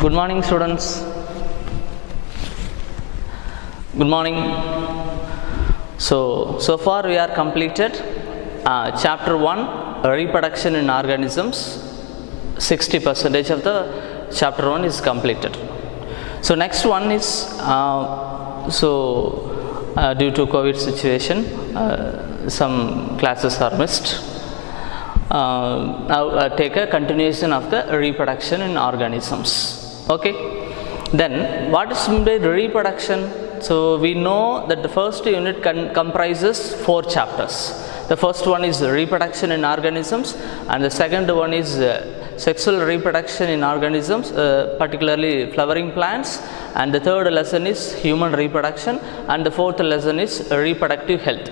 Good morning, students. Good morning. So far we are completed chapter 1, reproduction in organisms. 60% of the chapter 1 is completed. So next one is due to COVID situation, some classes are missed. Now take a continuation of the reproduction in organisms. Okay, then what is meant by reproduction? So we know that the first unit comprises 4 chapters. The first one is reproduction in organisms, and the second one is sexual reproduction in organisms, particularly flowering plants, and the third lesson is human reproduction, and the fourth lesson is reproductive health.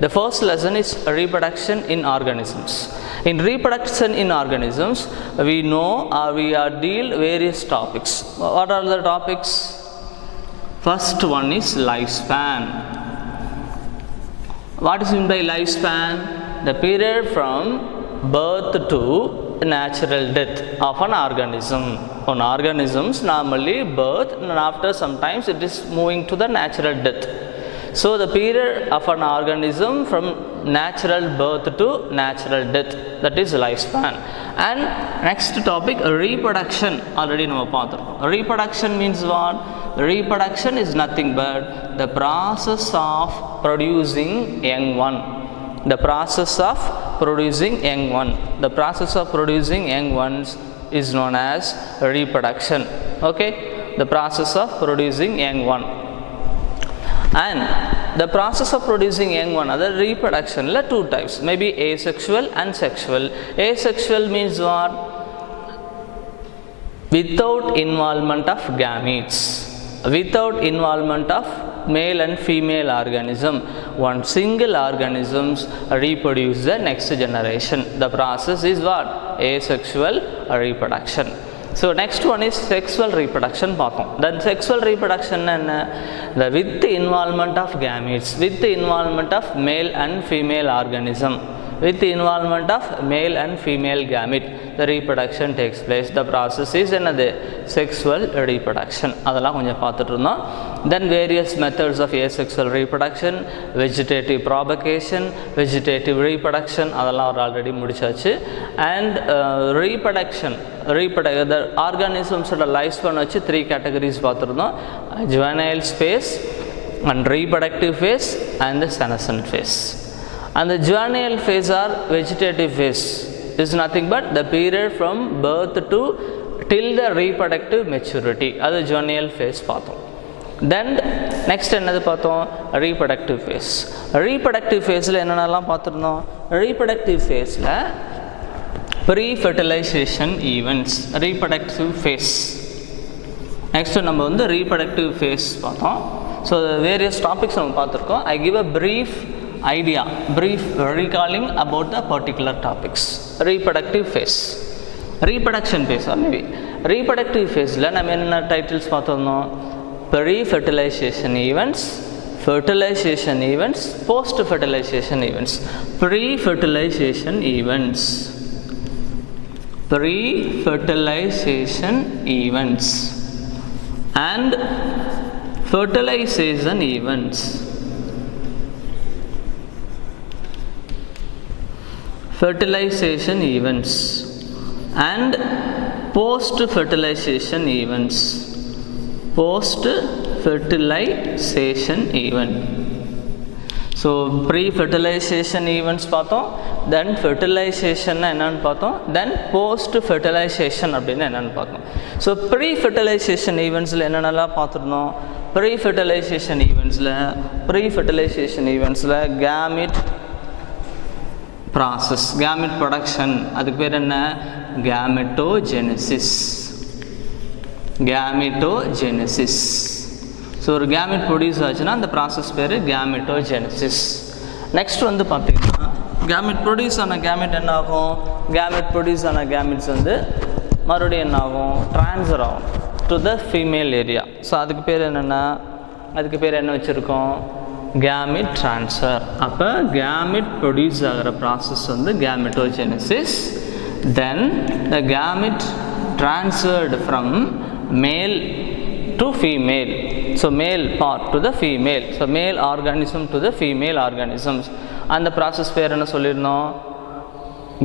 The first lesson is reproduction in organisms. In reproduction in organisms, we know we deal various topics. What are the topics? First one is lifespan. What is meant by lifespan? The period from birth to natural death of an organism. On organisms, normally birth, and after sometimes it is moving to the natural death. So the period of an organism from natural birth to natural death, that is lifespan. And next topic, reproduction. Already know about reproduction means what? Reproduction is nothing but the process of producing young one. The process of producing young one. The process of producing young ones is known as reproduction. Okay, the process of producing young one. And the process of producing young one, other reproduction, there are 2 types, maybe asexual and sexual. Asexual means what? Without involvement of gametes, without involvement of male and female organism, one single organisms reproduce the next generation. The process is what? Asexual reproduction. So next one is sexual reproduction. Then sexual reproduction and with the involvement of gametes, with the involvement of male and female organism, with the involvement of male and female gamete, the reproduction takes place. The process is another sexual reproduction. Then various methods of asexual reproduction, vegetative propagation, vegetative reproduction, already mudichachu, and reproduction. The organisms lifespan 3 categories: juvenile phase, and reproductive phase, and the senescent phase. And the juvenile phase or vegetative phase is nothing but the period from birth to till the reproductive maturity. That is juvenile phase. Then next another reproductive phase. Reproductive phase reproductive phase pre-fertilization events. Reproductive phase. Next number the reproductive phase. So the various topics I give a brief recalling about the particular topics. Reproductive phase, reproduction phase, or maybe reproductive phase la nam enna titles paathom? Pre-fertilization events, fertilization events, post-fertilization events. Pre-fertilization events, pre-fertilization events, and fertilization events. Fertilization events and post-fertilization events. Post-fertilization event. So pre-fertilization events then fertilization then post-fertilization So pre-fertilization events pre-fertilization events gamete process, gamete production, adukku per enna? Gametogenesis. Gametogenesis. So ஒரு gamete produce ஆச்சுனா அந்த process பேரு gametogenesis. Next வந்து பாத்தீங்கன்னா gamete produce ஆன gamete என்ன ஆகும்? Gamete produce ஆன gametes வந்து மறுபடியும் என்ன ஆகும்? Transfer ஆகும் to the female area. So அதுக்கு பேர் என்னன்னா? அதுக்கு பேர் என்ன வச்சிருக்கோம்? gamete transfer. அப்போ gamete produce ஆகிற process வந்து gametogenesis. Then the gamete transferred from male to female. So male part to the female. So male organism to the female organisms. And the process பேர் என்ன சொல்லிருந்தோம்?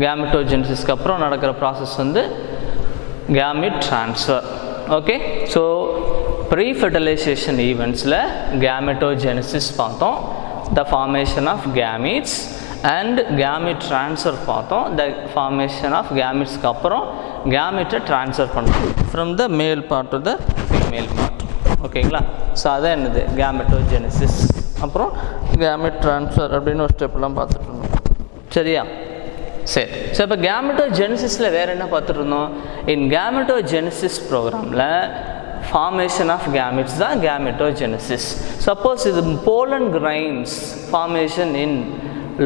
Gametogenesis அப்புறம் நடக்கிற process வந்து gamete transfer. Okay, so pre-fertilization eventsல gametogenesis பார்த்தோம், the formation of gametes, and gamete transfer பார்த்தோம், the formation of gametes க்கு அப்புறம் gamete transfer பண்ணுறோம் from the male part to the female part. ஓகேங்களா? ஸோ அதான் என்னது gametogenesis. அப்புறம் gamete transfer அப்படின்னு ஒரு ஸ்டெப்லாம் பார்த்துட்டு இருந்தோம். சரியா? சரி. ஸோ இப்போ gametogenesisல வேறு என்ன பார்த்துட்டு இருந்தோம்? இன் gametogenesis ப்ரோக்ராமில் formation of gametes தான் gametogenesis. Suppose இது pollen grains formation in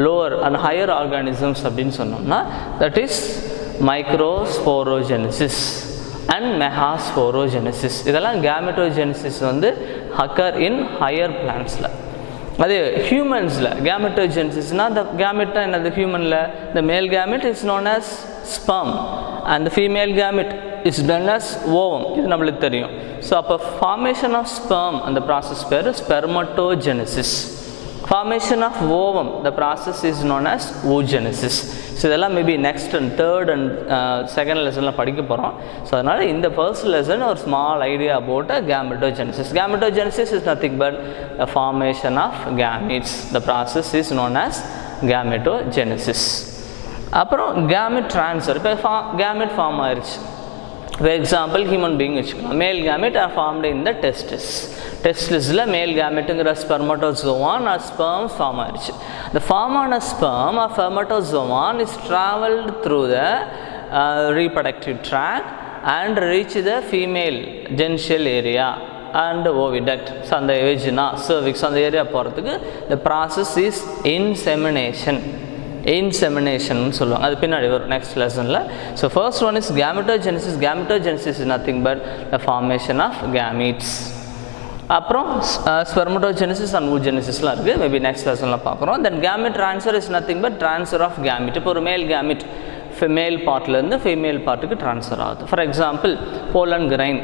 lower and higher organisms அப்படின்னு சொன்னோம்னா that is microsporogenesis and megasporogenesis. இதெல்லாம் gametogenesis வந்து occur in higher plantsல. அதே ஹியூமன்ஸில் gametogenesisனா the gamete என்னது ஹியூமனில் the male gamete is known as sperm and the female gamete is known as ovum. இது நம்மளுக்கு தெரியும். So அப்போ formation of sperm அந்த ப்ராசஸ் பேர் spermatogenesis. Formation of ovum, the process is known as oogenesis. So இதெல்லாம் maybe next and third and second லெசனில் படிக்க போகிறோம். ஸோ அதனால் இந்த ஃபர்ஸ்ட் லெசன் ஒரு small idea about gametogenesis. Gametogenesis is nothing but the formation of gametes. The process is known as gametogenesis. அப்புறம் gamete transfer. இப்போ gamete form ஆயிடுச்சு. For example, human being வச்சுக்கலாம். Male gamete are formed in the testis. Testisல male gameteங்கிற spermatozoon or sperms form ஆயிடுச்சு. The form on a sperm or spermatozoon is traveled through the reproductive tract and reach the female genital area and oviduct. So அந்த vagina, cervix அந்த area போகிறதுக்கு the process is insemination. சொல்லுவாங்க, அது பின்னாடி வரும் next லெசனில். So first one is gametogenesis. Gametogenesis is nothing but the formation of gametes. அப்புறம் spermatogenesis and oogenesisலாம் இருக்குது, மேபி நெக்ஸ்ட் லெசனில் பார்க்குறோம். தென் gamete transfer is nothing but transfer of gamete. இப்போ ஒரு மேல் gamete மேல் பார்ட்லேருந்து ஃபீமேல் பார்ட்டுக்கு ட்ரான்ஸ்ஃபர் ஆகுது. For example pollen grain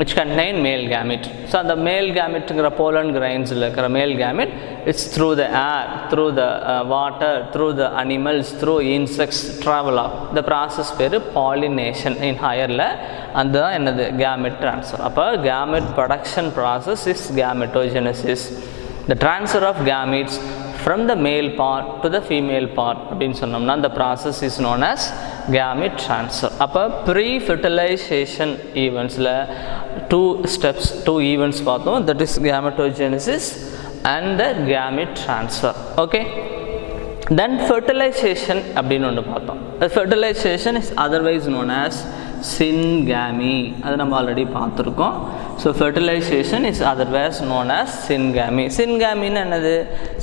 which contain male gamete. So the male gameteங்கிற pollen grainsல இருக்கிற male gamete it's through the air, through the water, through the animals, through insects travel up. The process பேரு pollination in higherல அதுதான் என்னது gamete transfer. அப்போ gamete production process is gametogenesis. The transfer of gametes from the male part to the female part அப்படின்னு சொன்னோம்னா the process is known as gamete transfer. அப்போ pre-fertilization eventsல two events பார்த்தோம், that is gametogenesis and the gamete transfer. Okay, then fertilization அப்படின்னு ஒன்று பார்த்தோம். The fertilization is otherwise known as syngamy. அது நம்ம already பார்த்துருக்கோம். So fertilization is otherwise known as syngamy. Syngamy என்னது?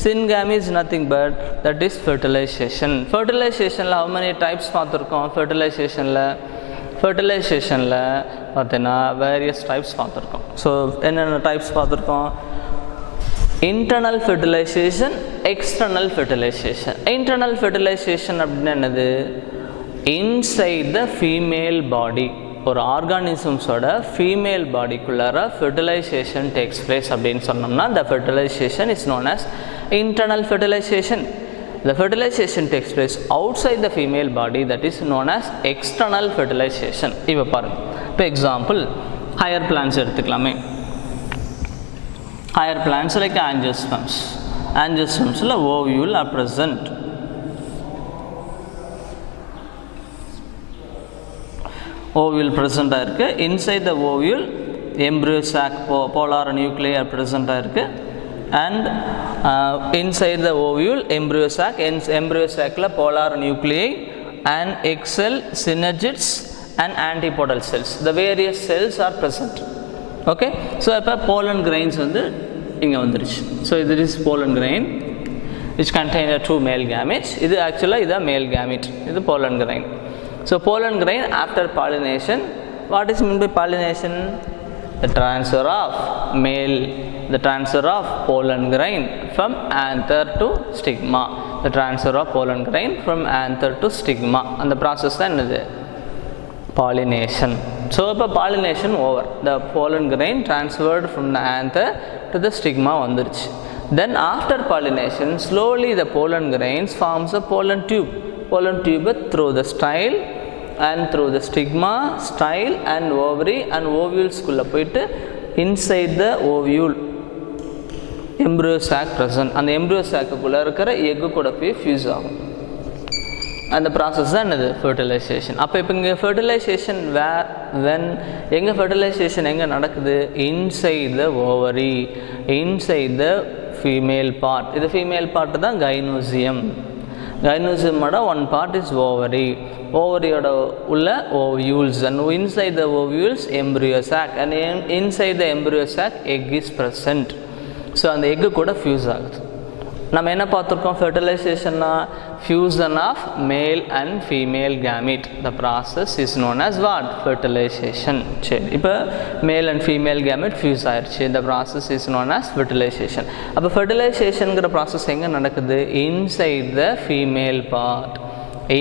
Syngamy is nothing but that is fertilization. Fertilizationல how many types பார்த்துருக்கோம்? ஃபர்டிலைசேஷனில் பார்த்தீங்கன்னா வேரியஸ் டைப்ஸ் பார்த்துருக்கோம். ஸோ என்னென்ன டைப்ஸ் பார்த்துருக்கோம்? Internal fertilization, external fertilization. Internal fertilization அப்படின்னு என்னது? இன்சைட் த ஃபீமேல் பாடி, ஒரு ஆர்கானிசம்ஸோட ஃபீமேல் பாடிக்குள்ளார ஃபெர்டிலைசேஷன் டேக்ஸ் பிளேஸ் அப்படின்னு சொன்னோம்னா the fertilization is known as internal fertilization. The fertilization takes place outside the female body, that is known as external fertilization. இப்போ பாருங்க, இப்போ எக்ஸாம்பிள் ஹையர் பிளான்ஸ் எடுத்துக்கலாமே. Higher plants like angiosperms. Angiospermsல ovule are present. Ovule present ஆயிருக்கு. Inside the ovule embryo sac, polar nuclei are present ஆயிருக்கு. And inside the ovule embryo sac la polar nuclei and egg cell, synergids and antipodal cells, the various cells are present. Okay, so appa pollen grains vandu inga vandiruchu. So this is pollen grain which contain two male gametes. This actually is a male gamete. This is pollen grain. So pollen grain after pollination, what is meant by pollination? The transfer of pollen grain from anther to stigma. The transfer of pollen grain from anther to stigma. And the process then is pollination. So pollination over, the pollen grain transferred from the anther to the stigma vandiruchu. Then after pollination, slowly the pollen grains forms a pollen tube through the style and through the stigma, style and ovary and ovules kulla poitu inside the ovule embryo sac present. And the embryo sac kulla irukra egg kuda poi fuse agum. And the process தான் என்னது fertilization. அப்போ இப்போ இங்கே fertilization எங்கே fertilization எங்கே நடக்குது? inside the ovary, inside the female part. இது female part தான் gynosium. Gynosium-ஓட one part is ovary. Ovary-ஓட உள்ள ovules, and inside the ovules embryo sac, and inside the embryo sac egg is present. So அந்த egg கூட fuse ஆகுது. நம்ம என்ன பார்த்துருக்கோம்? ஃபெர்டிலைசேஷன்னா fusion of male and female gamete. The process is known as what? Fertilization. சரி, இப்போ male and female gamete fuse ஆயிடுச்சு. இந்த process is known as fertilization. அப்போ ஃபெர்டிலைசேஷனுங்கிற ப்ராசஸ் எங்கே நடக்குது? Inside the female part,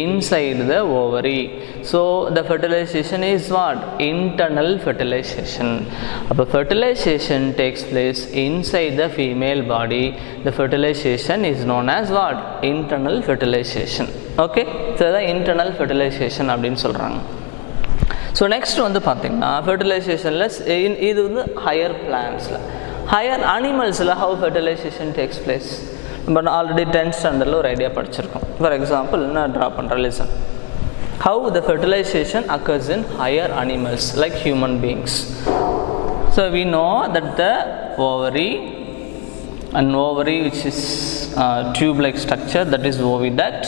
inside the ovary. So the fertilization is what? Internal fertilization. Appo fertilization takes place inside the female body. The fertilization is known as what? Internal fertilization. Okay, so the internal fertilization அப்படினு சொல்றாங்க. So next வந்து பாத்தீங்கன்னா fertilizationல இது வந்து higher plantsல, higher animalsல how fertilization takes place. But already 10th standard ஒரு idea படிச்சிருக்கோம். For example, நான் draw பண்ணுறேன், listen. How the fertilization occurs in higher animals like human beings. So we know that the ovary, an ovary which is tube-like structure, that is oviduct,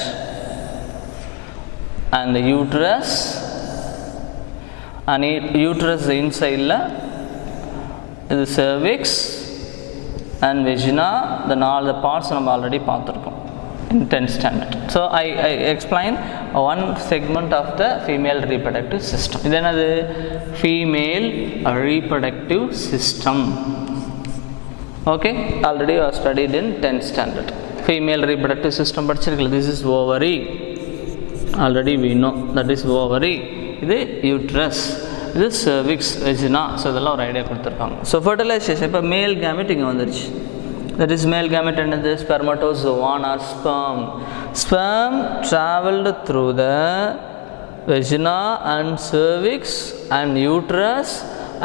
and the uterus, and uterus inside is the cervix and vagina. Then all the parts நம்ம already பார்த்துருக்கோம் in 10th standard. So I explain one segment of the female reproductive system. இது என்னது? female reproductive system. Okay, already you have studied in 10th standard. female reproductive system படிச்சிருக்கீங்க. This is ovary, already we know that is ovary. இது uterus, இது cervix, vagina. So இதெல்லாம் ஒரு idea கொடுத்துருக்காங்க. So fertilisation இப்போ மேல் கேமெட் இங்கே வந்துருச்சு. தட் இஸ் மேல் கேமெட் என்னது? Spermatozoon or sperm. Sperm travelled through the vagina and cervix and uterus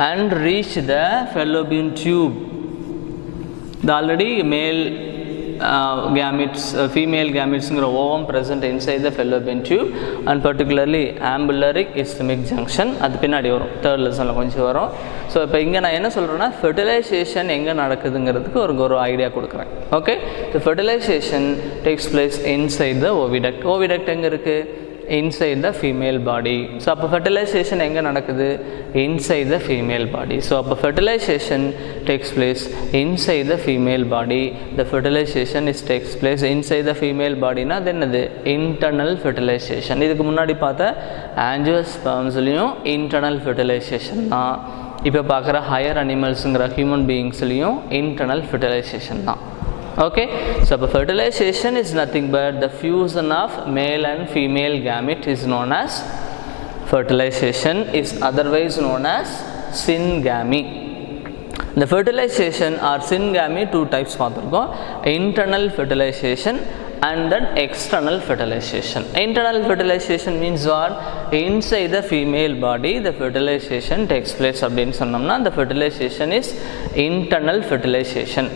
and reach the fallopian tube. The already male gametes, female gametes ovum present inside the fallopian tube, and particularly ambularic isthmic junction. அது பின்னாடி வரும், third லெசனில் கொஞ்சம் வரும். So இப்போ இங்கே நான் என்ன சொல்கிறேன்னா ஃபெர்டிலைசேஷன் எங்கே நடக்குதுங்கிறதுக்கு ஒரு ஐடியா கொடுக்குறேன். Okay, the fertilization takes place inside the oviduct. Oviduct எங்கே இருக்குது? inside the female body. So அப்போ fertilization எங்கே நடக்குது? inside the female body. So அப்போ fertilization takes place inside the female body. The fertilization takes place inside the female body. Na then அது internal fertilization. இதுக்கு முன்னாடி பார்த்த angiospermsலையும் internal fertilization தான். இப்போ பார்க்குற higher animalsங்கிற human beings-லையும் internal fertilization தான். Okay, so fertilization is nothing but the fusion of male and female gamete is known as fertilization, is otherwise known as syngamy. The fertilization or syngamy two types பார்த்திருக்கோம். Internal fertilization and then external fertilization. Internal fertilization means what? Inside the female body the fertilization takes place அப்படின்னு சொன்னோம்னா the fertilization is internal fertilization.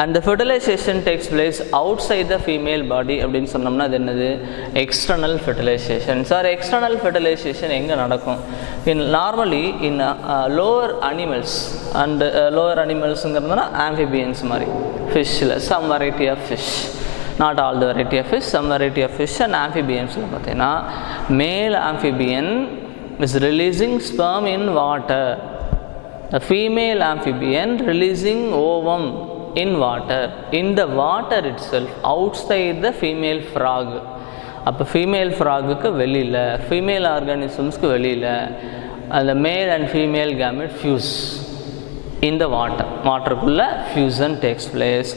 And the fertilization takes place outside the female body அப்படின்னு சொன்னோம்னா அது என்னது? external fertilization. Sir external fertilization எங்கே நடக்கும்? Normally in lower animals and lower animalsங்கிறதுனா amphibians மாதிரி ஃபிஷ்ஷில் some variety of fish, not all the variety of fish, some variety of fish and amphibiansல பார்த்தீங்கன்னா male amphibian is releasing sperm in water, the female amphibian releasing ovum in water, in the water itself, outside the female frog. அப்போ female ஃப்ராகுக்கு வெளியில், female ஆர்கானிசம்ஸ்க்கு வெளியில் அந்த male and female gamete fuse in the water. வாட்டருக்குள்ளே fusion takes place,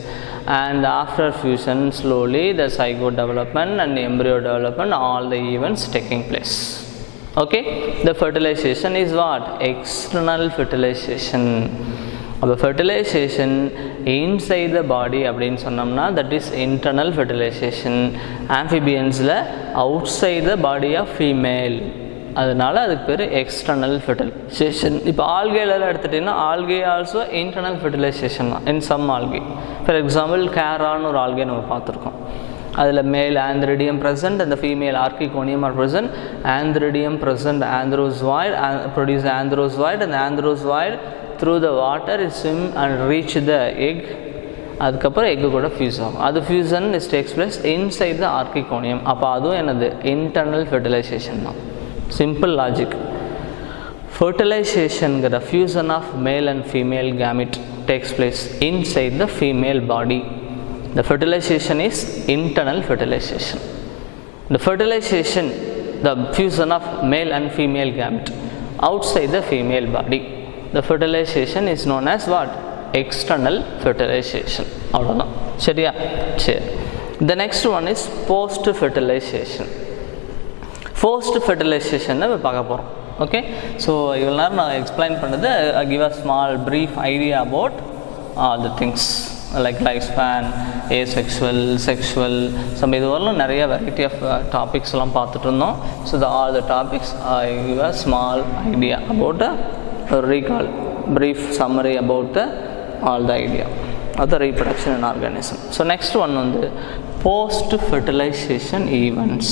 and after fusion slowly the zygote development and embryo development, all the events taking place. Okay, the fertilization is what? External fertilization. அப்போ fertilization inside the body அப்படின்னு சொன்னோம்னா that is internal fertilization. Amphibiansல outside the body of female, அதனால அதுக்கு பேர் external fertilisation. இப்போ ஆல்கேலாம் எடுத்துட்டிங்கன்னா algae also internal fertilization தான் in some algae. For example கேரான்னு ஒரு ஆல்கே நம்ம பார்த்துருக்கோம். அதில் male antheridium present and the female archegonium are present. Anthridium present anthrozoid produce anthrozoid and anthrozoid through the water is swim and reach the egg. அதுக்கப்புறம் egg கூட fuse ஆகும். அது fusion is takes place inside the archegonium. அப்போ அதுவும் என்னது internal fertilization தான். Simple logic. ஃபெர்டிலைசேஷன்கிற fusion of male and female gamete takes place inside the female body. The fertilization is internal fertilization. The fertilization, the fusion of male and female gamete outside the female body. The fertilization is known as what? External fertilization. அவ்வளோதான். சரியா? சரி. The next one is post fertilization. Post fertilization நம்ம பார்க்க போகிறோம். Okay, so இவ்வளோ நேரம் நான் explain பண்ணது give a small brief idea about all the things like lifespan, asexual, sexual, some இதுவரையிலும் நிறைய வெரைட்டி ஆஃப் டாபிக்ஸ் எல்லாம் பார்த்துட்டு இருந்தோம். So all the topics I give a small idea about a recall, brief summary about all the idea of the reproduction in organism. So next one வந்து post fertilization events.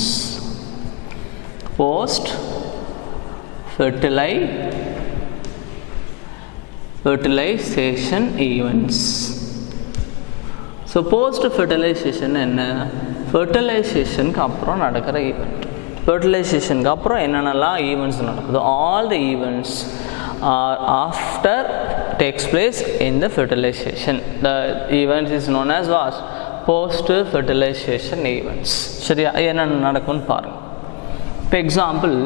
Post fertilization events. So post fertilization என்ன? ஃபெர்டிலைசேஷனுக்கு அப்புறம் நடக்கிற event. ஃபெர்டிலைசேஷனுக்கு அப்புறம் என்னென்னலாம் events நடக்குது, all the events are after takes place in the fertilization. The events is known as was post fertilization events. சரியா? என்னென்ன நடக்கும்னு பாருங்கள். இப்போ example,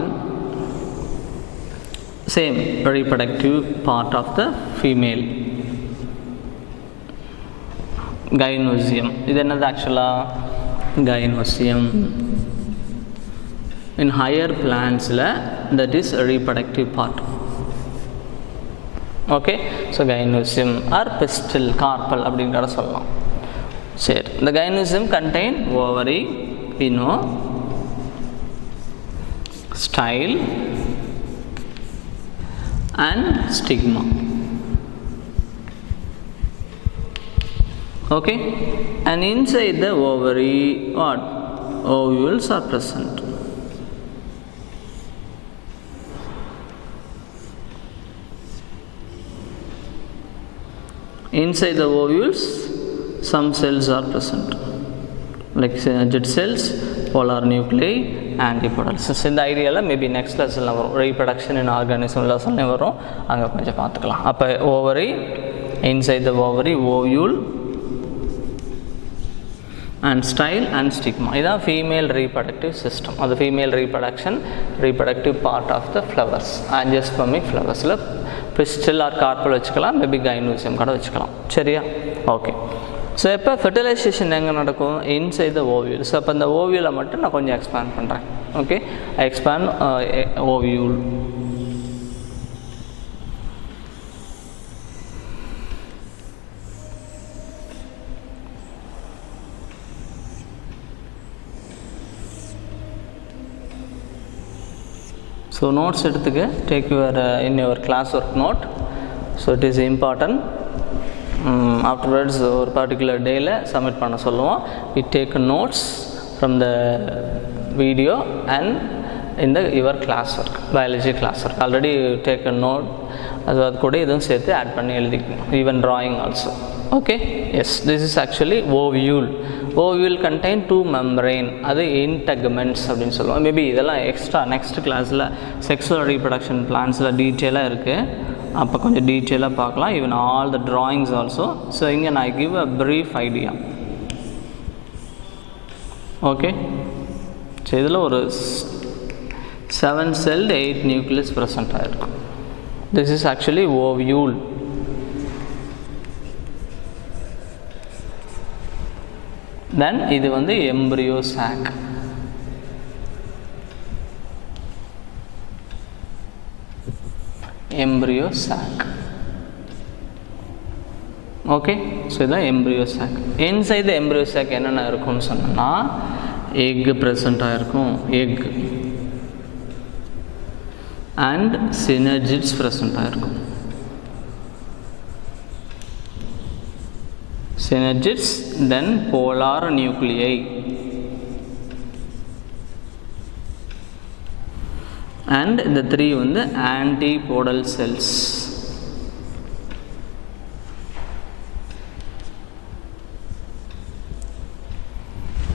same reproductive part of the female, gynoecium. இது என்னது ஆக்சுவலாக? கைனோசியம். இன் ஹையர் பிளான்ஸில் that is reproductive part. Okay, so gynoecium or pistil, carpel அப்படின்னு கூட சொல்லலாம். சரி, இந்த கைனோசியம் கண்டெயின் ஓவரி, பினோ, style and stigma. Okay, and inside the ovary what? Ovules are present. Inside the ovules some cells are present like jet cells, polar nuclei, antipodal. இந்த ஐடியாவில் maybe next லெசனில் வரும். ரீப்ரடக்ஷன் இன் organism லெசன்லேயும் வரும், அங்கே கொஞ்சம் பார்த்துக்கலாம். அப்போ ovary, inside the ovary ovule and style and stigma. இதுதான் ஃபீமேல் ரீப்ரடக்டிவ் சிஸ்டம். அது female reproductive part of the flowers, angiospermic ஃப்ளவர்ஸில் பிஸ்டில் ஆர் கார்பல் வச்சுக்கலாம், மேபி கைனோசியம் கூட வச்சுக்கலாம். சரியா? ஓகே. ஸோ எப்போ ஃபெர்டிலைசேஷன் எங்கே நடக்கும்? Inside the ovule. ஸோ அப்போ அந்த ஓவியூலை மட்டும் நான் கொஞ்சம் எக்ஸ்பேண்ட் பண்ணுறேன். Okay, expand ovule. So notes எடுத்துக்க, take your in your class work note. So it is important. Afterwards ஒரு பர்டிகுலர் டேயில் சப்மிட் பண்ண சொல்லுவோம். We take notes from the video and in the your class work, biology class work. Already take a note, அது கூட இதுவும் சேர்த்து add பண்ணி எழுதிக்கணும். Even drawing also. Okay, yes, this is actually ovule. Ovule contain 2 membrane, அது integuments அப்படின்னு சொல்லுவோம். Maybe இதெல்லாம் எக்ஸ்ட்ரா நெக்ஸ்ட் கிளாஸில் செக்ஸுவல் ரீப்ரடக்ஷன் பிளான்ஸில் டீட்டெயிலாக இருக்குது, அப்போ கொஞ்சம் டீட்டெயிலாக பார்க்கலாம். Even all the drawings also. So இங்கே நான் give a brief idea. Okay, so இதில் ஒரு 7 celled 8 நியூக்ளியஸ் ப்ரெசென்ட் ஆகிருக்கும். This is actually ovule. Then இது வந்து embryo sac. embryo sac. Okay, so இதான் embryo sac. Inside the embryo sac என்னென்ன இருக்கும்னு சொன்னா egg present ஆயிருக்கும், egg and synergids present ஆயிருக்கும். Synergids, then polar nuclei and the three வந்து antipodal cells.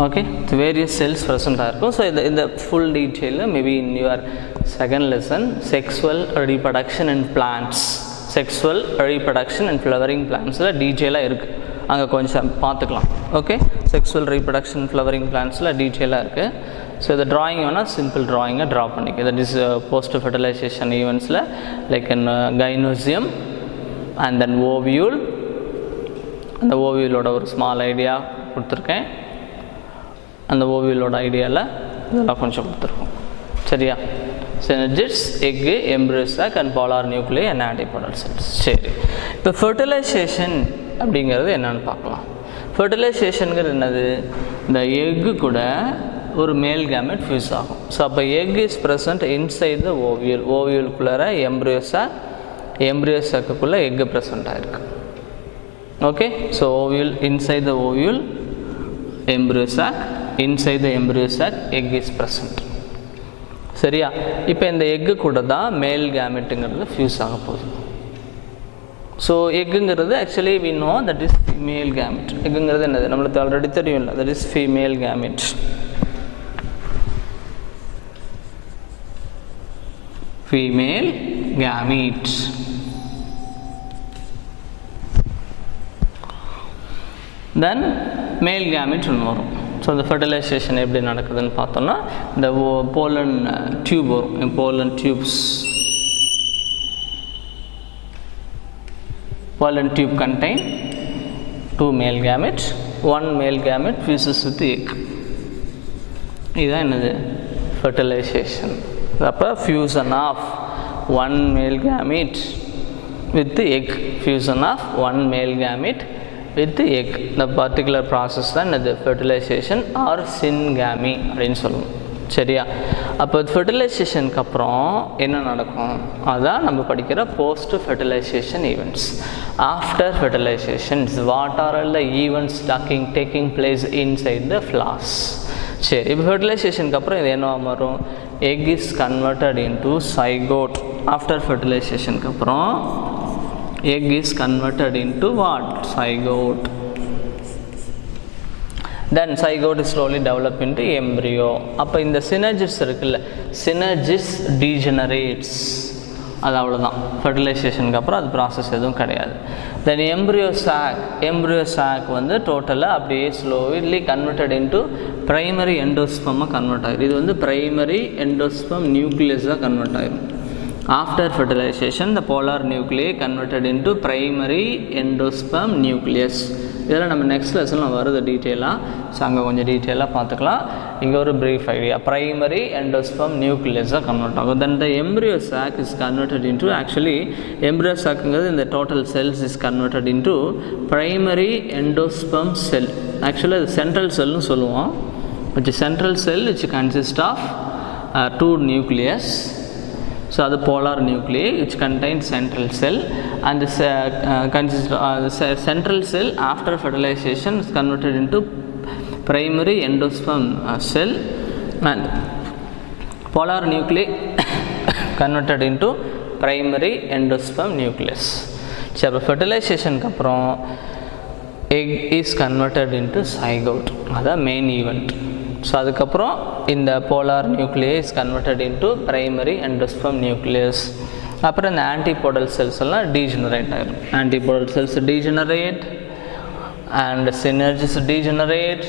Okay, so various cells present ஆயிருக்கும். So இந்த full detail maybe in your second lesson, sexual reproduction in plants, sexual reproduction and flowering plants டீட்டெயிலாக இருக்குது, அங்கே கொஞ்சம் பார்த்துக்கலாம். Okay, sexual reproduction flowering பிளான்ஸில் டீட்டெயிலாக இருக்குது. ஸோ இந்த ட்ராயிங் வேணால் சிம்பிள் ட்ராயிங்கை ட்ரா பண்ணிக்க. தட் இஸ் போஸ்ட் ஃபெர்டிலைசேஷன் ஈவெண்ட்ஸில் like in gynoecium and then ovule. அந்த ஓவியூலோட ஒரு ஸ்மால் ஐடியா கொடுத்துருக்கேன். அந்த ஓவியூலோட ஐடியாவில் இதெல்லாம் கொஞ்சம் கொடுத்துருக்கோம். சரியா? synergids, egg, embryo sac and polar nuclei and antipodal cells. சரி, இப்போ ஃபெர்டிலைசேஷன் அப்படிங்கிறது என்னன்னு பார்க்கலாம். ஃபெர்டிலைசேஷனுங்கிறது என்னது? இந்த எக்கு கூட ஒரு மேல் கேமெட் ஃபியூஸ் ஆகும். ஸோ அப்போ egg is present inside the ovule, ஓவியலுக்குள்ளார எம்ப்ரியோ சாக், எம்ப்ரியோ சாக்குக்குள்ளே எக்கு ப்ரெசன்ட் ஆகிருக்கு. Okay, so ovule inside the ovule embryo sac, inside the embryo sac egg is present. சரியா? இப்போ இந்த எக்கு கூட தான் மேல் கேமெட்டுங்கிறது ஃபியூஸ் ஆக போகுது. ஸோ எக்குங்கிறது actually we know that is female gamete. எக்குங்கிறது என்னது நம்மளுக்கு ஆல்ரெடி தெரியும் இல்லை, that is female gamete. Female gamete. Then male gamete ஒன்று வரும். ஸோ இந்த ஃபெர்டிலைசேஷன் எப்படி நடக்குதுன்னு பார்த்தோம்னா இந்த போலன் டியூப் வரும். Pollen tubes, pollen tube contain 2 male gametes, 1 male gamete fuses with the egg. இதுதான் என்னது? fertilization. அப்போ fusion of 1 male gamete with the egg, fusion of 1 male gamete with the egg. இந்த particular process தான் என்னது? fertilization or syngamy அப்படின்னு சொல்லுவோம். சரியா? அப்போ ஃபெர்டிலைசேஷனுக்கு அப்புறம் என்ன நடக்கும்? அதான் நம்ம படிக்கிற post fertilization events. After fertilizations what are all the events taking place inside the flowers. சரி, இப்போ ஃபெர்டிலைசேஷனுக்கு அப்புறம் இது என்னவா மாறும்? Egg is converted into zygote. After ஃபெர்டிலைசேஷனுக்கு அப்புறம் egg is converted into what? Zygote. then zygote is slowly develop into embryo. அப்போ இந்த synergids இருக்குல்ல, synergids degenerates. அது அவ்வளோதான், ஃபெர்டிலைசேஷனுக்கு அப்புறம் அது ப்ராசஸ் எதுவும் கிடையாது. தென் embryo sac வந்து டோட்டலாக அப்படியே ஸ்லோலி கன்வெர்டட் இன்டு ப்ரைமரி எண்டோஸ்பமாக கன்வெர்ட் ஆகிடும். இது வந்து ப்ரைமரி எண்டோஸ்பம் நியூக்ளியஸாக கன்வெர்ட் ஆகிடும். After fertilization, the polar nuclei converted into primary endosperm nucleus. இதெல்லாம் நம்ம நெக்ஸ்ட் லெசனில் வருது டீட்டெயிலாக. ஸோ அங்கே கொஞ்சம் டீட்டெயிலாக பார்த்துக்கலாம். இங்கே ஒரு ப்ரீஃப் ஐடியா, ப்ரைமரி எண்டோஸ்பம் நியூக்ளியஸாக கன்வெர்ட் ஆகும். Then the embryo sac is converted into, actually embryo சாக்குங்கிறது இந்த total cells is converted into primary endosperm cell. Actually அது சென்ட்ரல் செல்னு சொல்லுவோம். Which central cell which consist of 2 nucleus. So the polar nuclei which contains central cell, and this central cell after fertilization is converted into primary endosperm cell, and polar nuclei converted into primary endosperm nucleus. So fertilization க்கு அப்புறம் egg is converted into zygote. அது main event. So அதுக்கப்புறம் இந்த polar nuclei is converted into primary endosperm nucleus. அப்புறம் இந்த antipodal cells எல்லாம் degenerate ஆகிடும். Antipodal cells degenerate and synergids degenerate.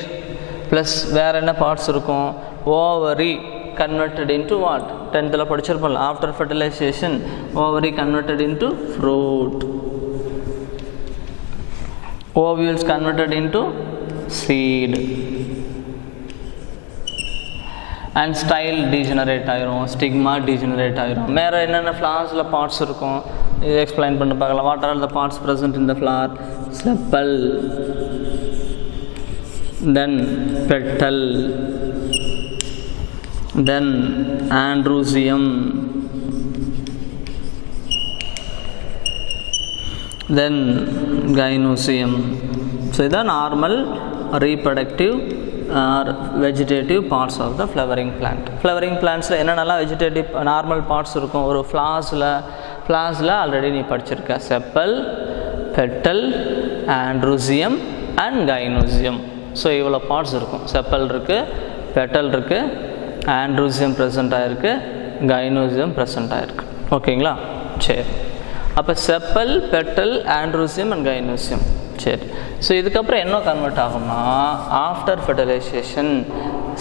Plus வேறு என்ன பார்ட்ஸ் இருக்கும்? Ovary converted into what? 10th படிச்சிருப்போம். After fertilization ovary converted into fruit, ovules converted into seed, and style degenerate ஆயிரும், stigma degenerate ஆயிரும். வேறு என்னென்ன ஃப்ளார்ஸில் பார்ட்ஸ் இருக்கும் இது எக்ஸ்பிளைன் பண்ணி பார்க்கலாம். What are the parts present in the flower? Sepal, then petal, then androecium, then gynoecium. So இதான் normal reproductive or vegetative parts of the flowering plant. Flowering பிளான்ட்ஸில் என்னென்னலாம் வெஜிடேட்டிவ் நார்மல் பார்ட்ஸ் இருக்கும்? ஒரு ஃப்ளார்ஸில் already நீ படிச்சிருக்க. Sepal, petal, androecium and gynoecium. So இவ்வளோ parts இருக்கும். Sepal இருக்குது, பெட்டல் இருக்குது, ஆண்ட்ரூசியம் ப்ரெசென்ட் ஆகிருக்கு, கைனோசியம் ப்ரெசென்ட் ஆகிருக்கு. ஓகேங்களா? சரி. அப்போ sepal, petal, androecium and gynoecium. சரி. ஸோ இதுக்கப்புறம் என்ன கன்வெர்ட் ஆகும்னா after fertilization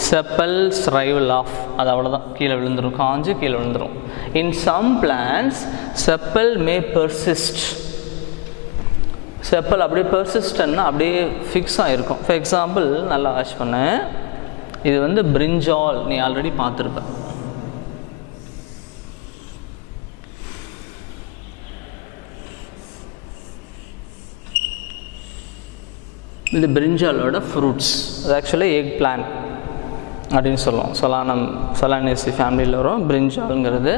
sepals shrivel off, அது அவ்வளோதான், கீழே விழுந்துடும், காஞ்சு கீழே விழுந்துடும். In some plants sepal may persist. Sepal அப்படியே பெர்சிஸ்டன்னா அப்படியே ஃபிக்ஸ் ஆகிருக்கும். ஃபார் எக்ஸாம்பிள் நல்லா வாட்ச் பண்ண, இது வந்து பிரிஞ்சால், நீ ஆல்ரெடி பார்த்துருப்ப. இது பிரிஞ்சாலோட ஃப்ரூட்ஸ். அது ஆக்சுவலி எக் பிளான்ட் அப்படின்னு சொல்லுவோம். சொலானேசி ஃபேமிலியில் வரும் பிரிஞ்சாலுங்கிறது.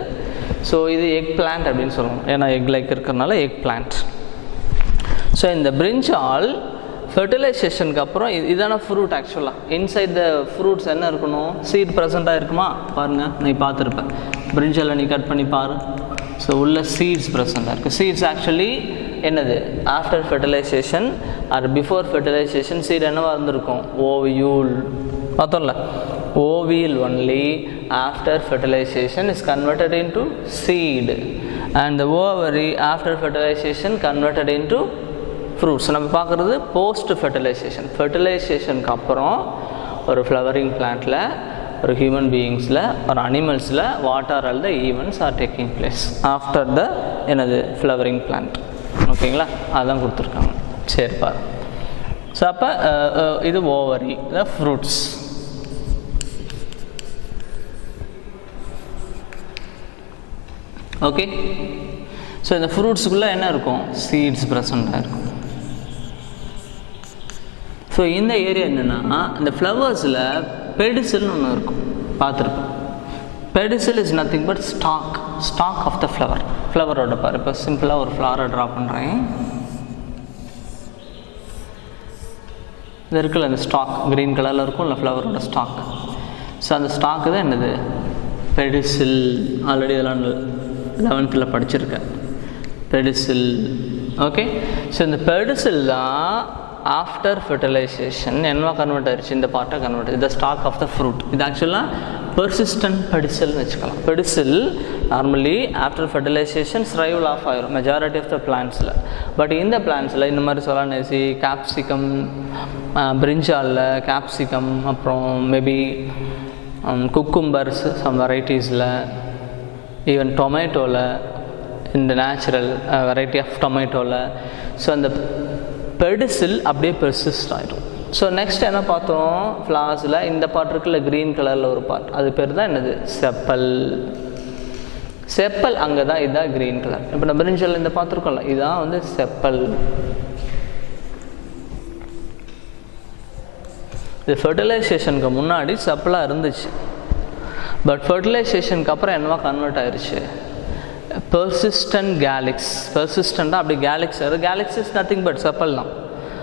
ஸோ இது எக் பிளான்ட் அப்படின்னு சொல்லுவோம், ஏன்னா எக் லைக் இருக்கிறதுனால எக் பிளான்ட். ஸோ இந்த பிரிஞ்சால் ஃபெர்டிலைசேஷனுக்கு அப்புறம் இதான ஃப்ரூட். ஆக்சுவலாக இன்சைட் த ஃப்ரூட்ஸ் என்ன இருக்கணும்? சீட் ப்ரெசண்ட்டாக இருக்குமா? பாருங்கள், நீ பார்த்துருப்பேன். பிரிஞ்சாலை நீ கட் பண்ணி பாரு. ஸோ உள்ள சீட்ஸ் ப்ரெசண்ட்டாக இருக்குது. சீட்ஸ் ஆக்சுவலி என்னது? After fertilization or before fertilization seed என்னவாக இருந்திருக்கும்? ஓவியூல். பார்த்தோம்ல, ovule only after fertilization is converted into seed and the ovary after fertilization converted into fruits. நம்ம பார்க்குறது போஸ்ட் ஃபெர்டிலைசேஷன். ஃபெர்டிலைசேஷனுக்கு அப்புறம் ஒரு ஃப்ளவரிங் பிளான்ட்டில், ஒரு ஹியூமன் பீயிங்ஸில், ஒரு அனிமல்ஸில் what are all the events are taking place after the என்னது ஃப்ளவரிங் பிளான்ட். ஓகேங்களா? அதுதான் கொடுத்துருக்காங்க. சரி பாரு. ஸோ அப்போ இது ஓவரி, த ஃப்ரூட்ஸ். ஓகே. ஸோ இந்த ஃப்ரூட்ஸுக்குள்ளே என்ன இருக்கும்? சீட்ஸ் ப்ரெசண்ட்டாக இருக்கும். ஸோ இந்த ஏரியா என்னென்னா, இந்த ஃப்ளவர்ஸில் பெடிசில்னு ஒன்று இருக்கும், பார்த்துருப்பேன். Pedicel is nothing but stalk of the flower. ஃப்ளவரோட பாரு. இப்போ சிம்பிளாக ஒரு ஃப்ளவரை ட்ரா பண்ணுறேன். இது இருக்குல்ல, இந்த ஸ்டாக் க்ரீன் கலரில் இருக்கும் இல்லை, ஃப்ளவரோட ஸ்டாக். ஸோ அந்த ஸ்டாக்கு தான் என்னது? பெடிசில். ஆல்ரெடி இதெல்லாம் 11th படிச்சிருக்கேன், பெடிசில். ஓகே. ஸோ இந்த பெடிசில் தான் ஆஃப்டர் ஃபெர்டிலைசேஷன் என்னவா கன்வெர்ட் ஆயிடுச்சு? இந்த பார்ட்டாக கன்வெர்ட். இது ஸ்டாக் ஆஃப் த ஃப்ரூட். இது ஆக்சுவலாக பெர்சிஸ்டன்ட் பெடிசில்னு வச்சுக்கலாம். Pedicel normally after fertilization shrivel off ஆயிரும் மெஜாரிட்டி ஆஃப் த பிளான்ட்ஸில். பட் இந்த பிளான்ட்ஸில் இந்த மாதிரி சொலானேசி, கேப்சிகம், பிரிஞ்சாலில் கேப்சிகம், அப்புறம் மேபி குக்கும்பர்ஸ் சம் வெரைட்டிஸில், ஈவன் டொமேட்டோவில், இந்த நேச்சுரல் வெரைட்டி ஆஃப் டொமேட்டோவில். ஸோ அந்த பெடிசில் அப்படியே பெர்சிஸ்ட் ஆகிடும். ஸோ நெக்ஸ்ட் என்ன பார்த்தோம்? ஃப்ளார்ஸில் இந்த பார்ட் இருக்குல்ல, க்ரீன் கலரில் ஒரு பார்ட், அது பேர் தான் என்னது? செப்பல். செப்பல் அங்கே தான், இதுதான் க்ரீன் கலர். இப்போ நம்ம பிரிஞ்சால் இந்த பார்த்துருக்கோம்ல, இதுதான் வந்து செப்பல். இது ஃபெர்டிலைசேஷனுக்கு முன்னாடி செப்பலாக இருந்துச்சு. பட் ஃபெர்டிலைசேஷனுக்கு அப்புறம் என்னவா கன்வெர்ட் ஆயிடுச்சு? Persistent calyx. பெர்சிஸ்டண்ட்டாக அப்படி கேலிக்ஸ். அது calyx is nothing but chappal தான்.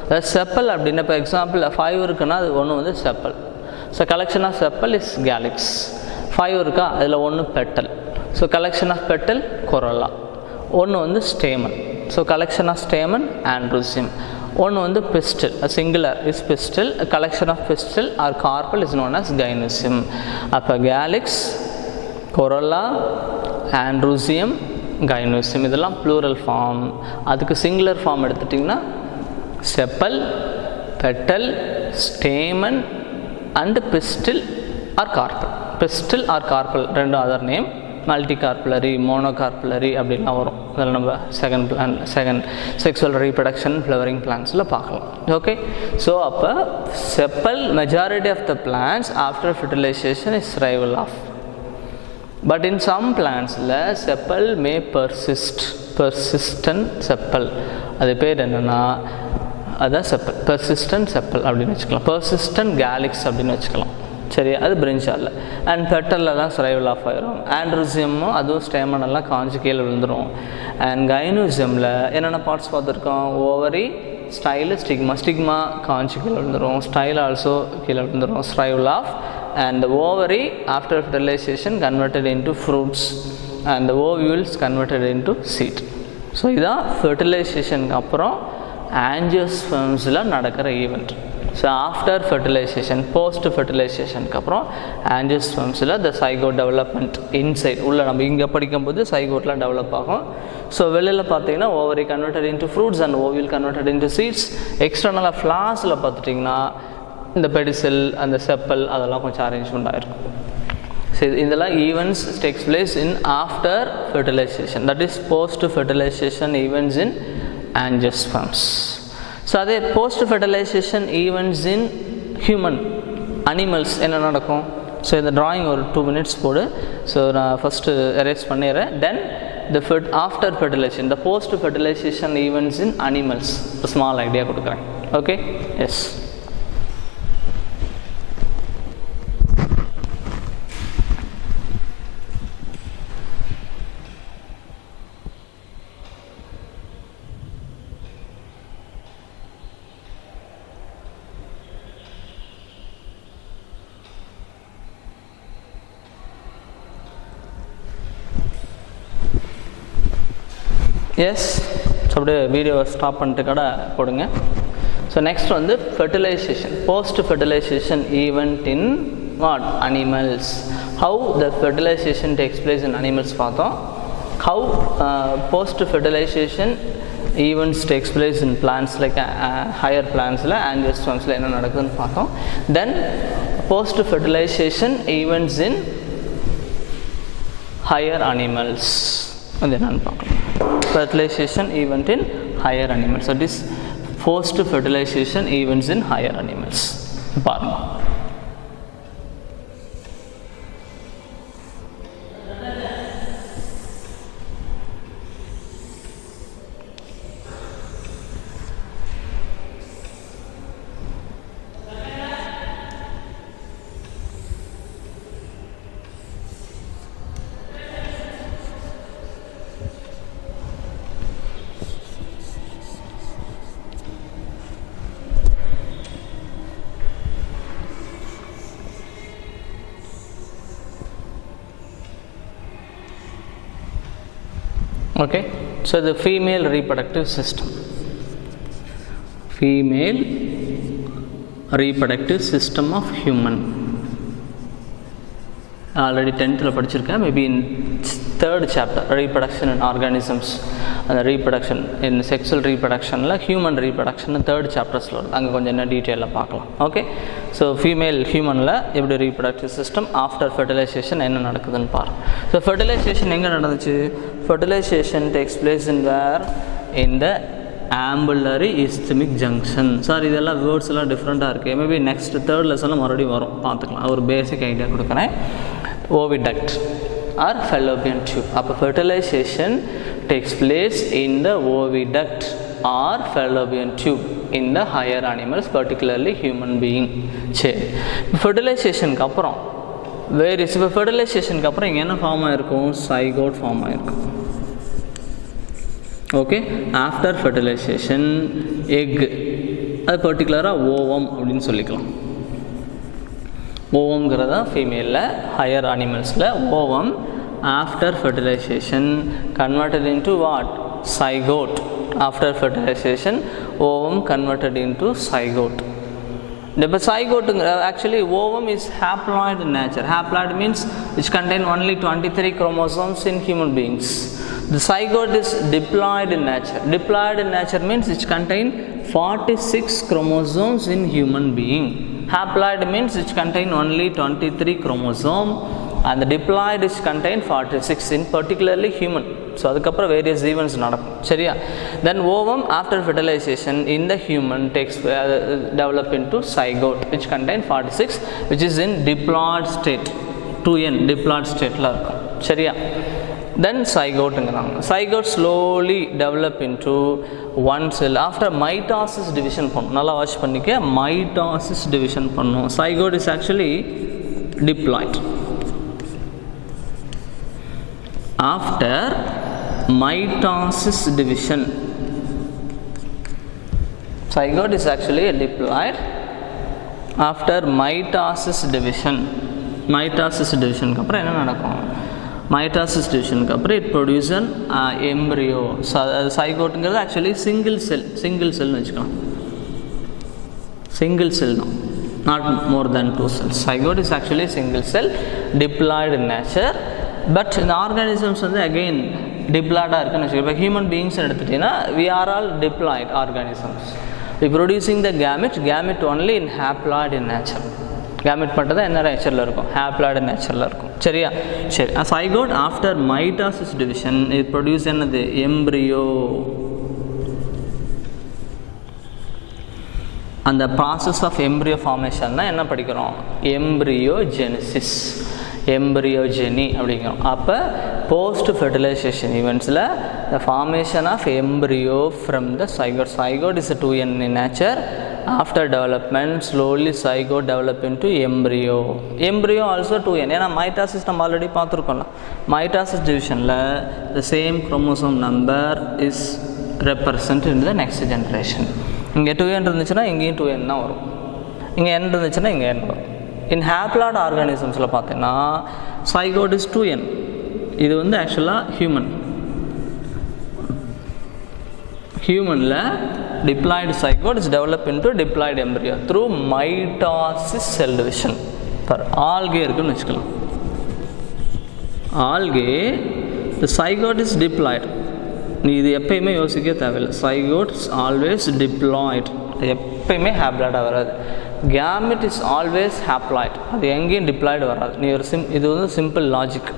அதாவது செப்பல் அப்படின்னா, இப்போ எக்ஸாம்பிள் 5 இருக்குன்னா அது ஒன்று வந்து sepal. So collection of sepal is calyx. 5 இருக்கா, அதில் ஒன்று petal. So collection of petal corolla. ஒன்று வந்து stamen. So collection of stamen androecium. ஒன்று வந்து pistil, singular is pistil. Collection of pistil or carpel is known as gynoecium. அப்போ calyx, corolla, androecium, gynoecium இதெல்லாம் plural form. அதுக்கு singular form எடுத்துட்டிங்கன்னா sepal, petal, stamen and pistil or carpel. Pistil or carpel ரெண்டும் other name. மல்டிகார்புலரி, மோனோகார்புலரி அப்படின்லாம் வரும். அதில் நம்ம second sexual reproduction flowering பிளான்ஸில் பார்க்கலாம். ஓகே, ஸோ அப்போ sepal majority of the plants after fertilization is shrivel off. But in some plants sepal may persistent sepal. அது பேர் என்னன்னா அதான் செப்பல், பெர்சிஸ்டன்ட் செப்பல் அப்படின்னு வச்சுக்கலாம், பெர்சிஸ்டன்ட் கேலிக்ஸ் அப்படின்னு வச்சுக்கலாம். சரி, அது பிரிஞ்சால அண்ட் பெட்டல்லாம் ஸ்ரைவல் ஆஃப் ஆயிரும். ஆண்ட்ரோசியமும் அதுவும் ஸ்டேமனெல்லாம் காஞ்சி கீழே விழுந்துடும். அண்ட் கைனோசியமில் என்னென்ன பார்ட்ஸ் பார்த்துருக்கோம்? ஓவரி, ஸ்டைலு, ஸ்டிக்மா காஞ்சி கீழே விழுந்துடும். ஸ்டைல் ஆல்சோ கீழே விழுந்துடும். ஸ்ரைவல் of. And the ovary after fertilization converted into fruits and the ovules converted into seed. So இதான் ஃபெர்டிலைசேஷனுக்கு அப்புறம் ஆஞ்சியோஸ்பெர்ம்ஸில் நடக்கிற event. So after fertilization, post ஃபெர்டிலைசேஷனுக்கு அப்புறம் ஆஞ்சியோஸ்பெர்ம்ஸில் த சைகோட் டெவலப்மெண்ட் இன்சைட் உள்ள நம்ம இங்கே படிக்கும்போது சைகோட்லாம் டெவலப் ஆகும். ஸோ வெளியில் பார்த்தீங்கன்னா ovary converted into fruits and ovule converted into seeds. எக்ஸ்டர்னலாக ஃப்ளாஸில் பார்த்துட்டிங்கன்னா இந்த பெடிசல், அந்த செப்பல் அதெல்லாம் கொஞ்சம் அரேஞ்ச்மெண்ட் ஆகிருக்கும். ஸோ இதெல்லாம் events takes place in after fertilization, that is post fertilization events in angiosperms. So அதே post fertilization events in human animals என்ன நடக்கும்? ஸோ இந்த ட்ராயிங் ஒரு 2 minutes போடு. ஸோ நான் ஃபஸ்ட்டு எரேஸ் பண்ணிடுறேன். Then after fertilization, the post fertilization events in animals, small idea கொடுக்குறேன். Okay, yes. Yes, so அப்படியே வீடியோவை ஸ்டாப் பண்ணிட்டு கடை போடுங்க. ஸோ நெக்ஸ்ட் வந்து fertilization, post fertilization event in what? Animals. How the fertilization takes place in animals பார்த்தோம். How post fertilization events takes place in plants like higher பிளான்ஸில் ஆஞ்சியோஸ்பெர்ம்ஸில் என்ன நடக்குதுன்னு பார்த்தோம். Then post fertilization events in higher animals அது என்னன்னு பார்க்கலாம். Fertilization event in higher animals. So this post fertilization events in higher animals. பாருங்க. Okay, so the female reproductive system, female reproductive system of human. Already 10th la padichirken, maybe in 3rd chapter, reproduction in organisms and reproduction in sexual reproduction la human reproduction 3rd chapters la anga konja enna detail la paakalam. Okay, so female human la eppadi reproductive system after fertilization enna nadakudunu paar. So fertilization enga nadandhuchu? Fertilization takes place in where? In the ambulary isthmic junction. Sorry, இதெல்லாம் words எல்லாம் டிஃப்ரெண்ட்டாக இருக்குது. Maybe next 3rd லெசனில் மறுபடியும் வரும், பார்த்துக்கலாம். ஒரு basic idea கொடுக்குறேன். Oviduct or fallopian tube. அப்போ fertilization takes place in the oviduct or fallopian tube in the higher animals, particularly human being. சரி, ஃபெர்டிலைசேஷனுக்கு அப்புறம் வேறு இப்போ ஃபெர்டிலைசேஷனுக்கு அப்புறம் இங்கே என்ன ஃபார்ம் ஆகிருக்கும்? சைகோட் ஃபார்ம் ஆகிருக்கும். ஓகே, ஆஃப்டர் ஃபெர்டிலைசேஷன் எக், அது பர்டிகுலராக ஓவம் அப்படின்னு சொல்லிக்கலாம். ஓவம்ங்கிறதா ஃபீமேலில், ஹையர் அனிமல்ஸில் ovum after fertilization converted into what? Zygote. After fertilization ovum converted into zygote. The zygote actually ovum is haploid in nature. Haploid means which contain only 23 chromosomes in human beings. The zygote is diploid in nature. Diploid in nature means which contain 46 chromosomes in human being. Haploid means which contain only 23 chromosomes and the diploid is contained 46 in particularly human. So அதுக்கப்புறம் various events நடக்கும் சரியா. Then ovum after fertilization in the human takes develop into zygote which contain 46 which is in diploid state 2n diploid stateல இருக்கும் சரியா. Then zygote slowly develop into one cell after mitosis division பண்ணும். நல்லா watch பண்ணிக்க, mitosis division பண்ணும். Zygote is actually diploid. After mitosis division, zygote is actually a diploid. After mitosis division க்கு அப்புறம் என்ன நடக்கும்? Mitosis division க்கு அப்புறம் it produces an embryo. Zygoteங்கிறது actually single cell வெச்சுக்கலாம். Single cell no, not more than 2 cells. Zygote is actually single cell, diploid in nature. But in the organisms வந்து again diploid இருக்குன்னு வெச்சுக்கலாம். இப்போ human beings எடுத்துட்டீங்கன்னா we are all diploid organisms. We producing the gamete only in haploid in nature. gamete மட்டும் தான் என்ன நேச்சரில் இருக்கும்? haploid நேச்சரில் இருக்கும் சரியா. சரி, zygote after mitosis division it produce என்னது? embryo. அந்த process of embryo formation தான் என்ன படிக்கிறோம்? embryogenesis, embryogeny அப்படிங்கிறோம். அப்போ post fertilization eventsல the formation of embryo from the zygote is a 2n in nature. After development slowly zygote develop into embryo also 2n. ஏன்னா mitosis நம்ம already பார்த்துருக்கோம்ல, mitosis divisionல the same chromosome number is represented in the next generation. இங்கே 2n இருந்துச்சுன்னா இங்கேயும் 2n தான் வரும், இங்கே n இருந்துச்சுன்னா இங்கே n வரும். In haploid organismஸில் பார்த்தீங்கன்னா zygote is 2n. இது வந்து ஆக்சுவலாக ஹியூமனில் diploid zygote is developed into diploid embryo through mitosis cell division. For algae இருக்குன்னு வச்சுக்கலாம். algae the zygote is diploid. நீ இது எப்பயுமே யோசிக்க தேவையில்லை, zygote is always diploid, எப்பயுமே haploid வராது. gamete is always haploid, அது எங்கேயும் diploid வராது. நீ ஒரு இது வந்து சிம்பிள் லாஜிக்,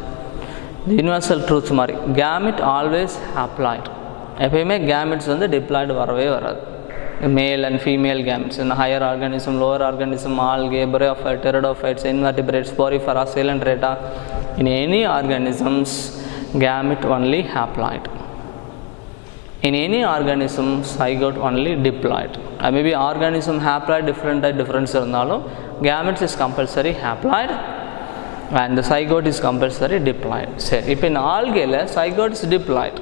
யூனிவர்சல் ட்ரூத் மாதிரி. gamete always haploid, எப்பயுமே கேமெட்ஸ் வந்து டிப்ளாய்டு வரவே வராது. மேல் அண்ட் ஃபீமேல் கேமெட்ஸ் இந்த higher organism, lower organism, algae, bryophyte, pteridophytes, invertebrates, porifera, coelenterata, in any organisms gamete only haploid. In any organism zygote only diploid. Maybe organism haploid difference இருந்தாலும் gamete is compulsory haploid and the zygote is compulsory diploid. சரி, இப்போ in algae zygote is diploid.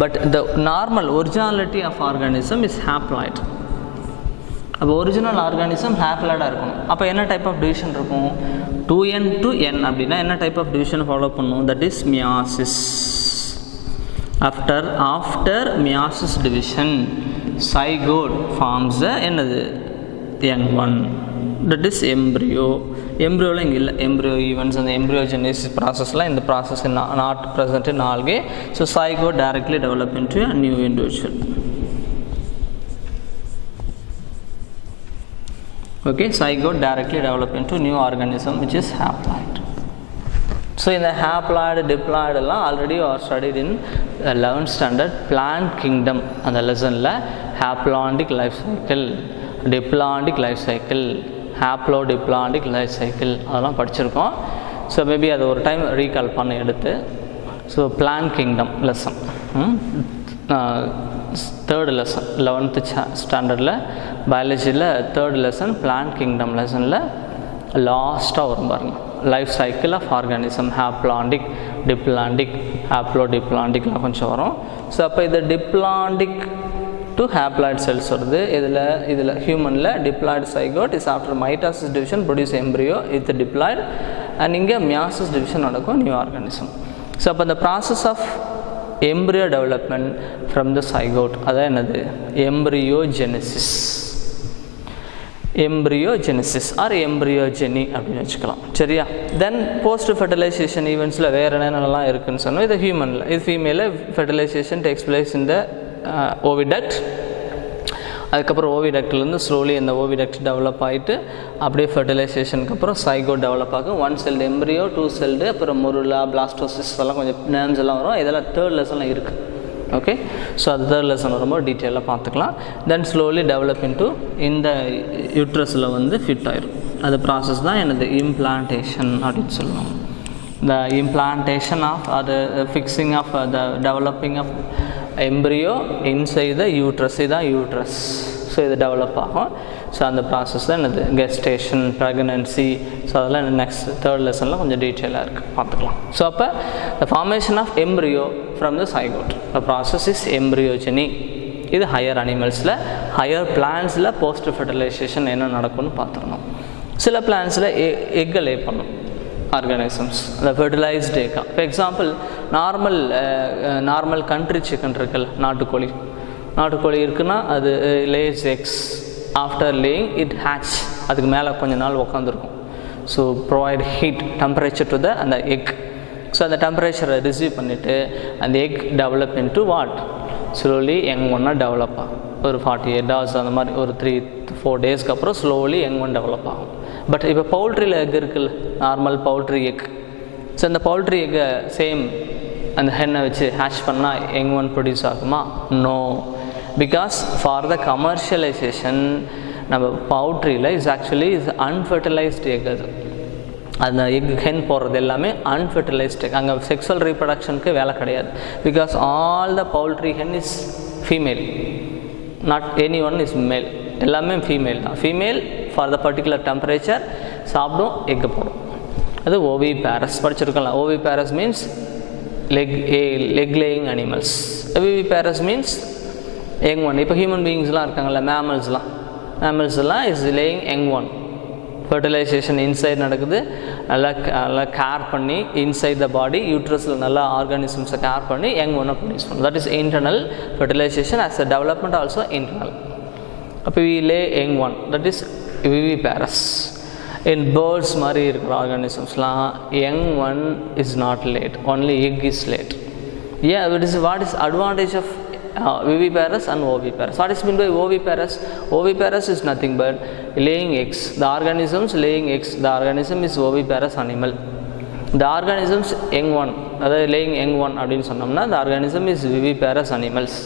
But the normal originality of organism is haploid. அப்போ original organism ஹேப்லாய்டாக இருக்கணும். அப்போ என்ன type of division இருக்கும்? 2n to n அப்படின்னா என்ன type of division follow பண்ணும்? That is meiosis. After meiosis division zygote forms என்னது? n1. That is embryo. எம்ப்ரியோவில் இங்கே இல்லை, எம்ப்ரியோ ஈவெண்ட்ஸ் அந்த எம்ப்ரியோஜெனிசிஸ் ப்ராசஸ்லாம் இந்த process not present in algae. So zygote directly develop into a new individual. Okay, zygote directly develop into new organism which is haploid. So in the haploid, diploid எல்லாம் already are studied in 11th standard plant kingdom அந்த லெசனில் haplodic life cycle, diplodic life cycle, haplodiplodic life cycle அதெல்லாம் படிச்சிருக்கோம். So maybe அது ஒரு time recall பண்ண எடுத்து. So plant kingdom lesson third lesson 11th ஸ்டாண்டர்டில் பயாலஜியில் தேர்ட் லெசன் plant kingdom லெசனில் லாஸ்ட்டாக வரும் பாருங்க, life cycle of organism, haplontic, diplontic, ஹாப்ளோடிப்ளாண்டிக்லாம் கொஞ்சம் வரும். ஸோ அப்போ இது டிப்ளாண்டிக் டு ஹாப்ளாய்ட் செல்ஸ் வருது. இதில் ஹியூமனில் diploid zygote is after mitosis division produce embryo with diploid and இங்கே மியாசிஸ் டிவிஷன் நடக்கும் நியூ ஆர்கானிசம். ஸோ அப்போ இந்த process of embryo development from the zygote அதான் என்னது? எம்ப்ரியோஜெனிசிஸ். எம்ப்ரியோஜெனிசிஸ் ஆர் எம்ப்ரியோஜெனி அப்படின்னு வச்சுக்கலாம் சரியா. தென் போஸ்ட் ஃபெர்டிலைசேஷன் ஈவெண்ட்ஸில் வேறு என்னென்னலாம் இருக்குதுன்னு சொன்னோம். இது ஹியூமனில், இது ஃபீமேலில் fertilization takes place in the oviduct. அதுக்கப்புறம் ஓவிடக்ட்லேருந்து ஸ்லோலி அந்த ஓவிடக்ட் டெவலப் ஆகிட்டு அப்படியே ஃபெர்டிலைசேஷனுக்கு அப்புறம் சைகோட் டெவலப் ஆகும். 1 செல்டு எம்ப்ரியோ, 2 செல்டு, அப்புறம் முருலா, பிளாஸ்டோசிஸ் எல்லாம் கொஞ்சம் நேம்ஸ் எல்லாம் வரும். இதெல்லாம் தேர்ட் லெசனில் இருக்குது. ஓகே, ஸோ அது தேர்ட் லெசன் வரும்போது டீட்டெயிலாக பார்த்துக்கலாம். தென் ஸ்லோலி டெவலப் இன்ட்டு இந்த யூட்ரஸில் வந்து ஃபிட் ஆயிரும். அது ப்ராசஸ் தான் எனது இம்ப்ளான்டேஷன் அப்படின்னு சொல்லுவாங்க. The implantation of or the fixing of the developing of embryo inside the uterus, இதான் uterus. ஸோ இது டெவலப் ஆகும். ஸோ அந்த ப்ராசஸ் தான் என்னது கெஸ்டேஷன், ப்ரெக்னன்சி. ஸோ அதெல்லாம் நெக்ஸ்ட் தேர்ட் லெசனில் கொஞ்சம் டீட்டெயிலாக இருக்குது, பார்த்துக்கலாம். ஸோ அப்போ the formation of embryo from the zygote, the process is embryogeny. இது ஹையர் அனிமல்ஸில், ஹையர் பிளான்ஸில் போஸ்ட் ஃபெர்டிலைசேஷன் என்ன நடக்கும்னு பார்த்துருந்தோம். சில பிளான்ஸில் எக்கை லே பண்ணும் organisms, the fertilized egg. For example, normal country chicken இருக்குல்ல, நாட்டுக்கோழி இருக்குன்னா அது lays eggs. After laying it hatch, அதுக்கு மேலே கொஞ்ச நாள் உட்காந்துருக்கும். So provide heat temperature to அந்த எக். ஸோ அந்த டெம்பரேச்சரை ரிசீவ் பண்ணிவிட்டு அந்த egg develop into what, slowly young ஒன்னாக டெவலப் ஆகும். ஒரு 48 hours அந்த மாதிரி ஒரு 3-4 daysக்கு அப்புறம் ஸ்லோலி யங் ஒன் டெவலப் ஆகும். பட் இப்போ பவுல்ட்ரியில் எக் இருக்குல்ல, நார்மல் பவுல்ட்ரி எக். ஸோ அந்த பவுல்ட்ரி எக்கை சேம் அந்த ஹென்னை வச்சு ஹேட்ச் பண்ணால் யங் ஒன் ப்ரொடியூஸ் ஆகுமா? No. Because for the commercialisation நம்ம பவுல்ட்ரியில் is actually is unfertilised egg. அது அந்த எக் ஹென் போடுறது எல்லாமே அன்ஃபர்டிலைஸ்டு எக். அங்கே செக்ஸுவல் ரீப்ரொடக்ஷனுக்கு வேலை கிடையாது. Because all the poultry Hen is female, not any one is மேல். எல்லாமே ஃபீமேல் தான். Female for the particular temperature சாப்பிடும், எக்கு போடும். அது ஓவி பேரஸ் படிச்சிருக்கலாம். Oviparous means egg laying animals. Viviparous means young one. இப்போ human பீயிங்ஸ்லாம் இருக்காங்கல்ல, மேமல்ஸ்லாம் is laying young one. Fertilization inside நடக்குது, நல்லா கேர் பண்ணி இன்சைட் த பாடி யூட்ரஸில் நல்லா ஆர்கானிசம்ஸை கேர் பண்ணி யங் ஒன்னை ப்ரொடியூஸ் பண்ணும். That is internal fertilization. As a development also internal. அப்போ we lay young one, that is viviparous. In birds மாதிரி இருக்கிற ஆர்கானிசம்ஸ்லாம் young one is not laid, only egg is laid. Yeah, what is advantage of viviparous and oviparous? What is meant by oviparous? Oviparous is nothing but laying eggs. The organisms laying eggs, the organism is oviparous animal. The organisms young one, அதாவது laying young one அப்படின்னு சொன்னோம்னா the organism is viviparous animals.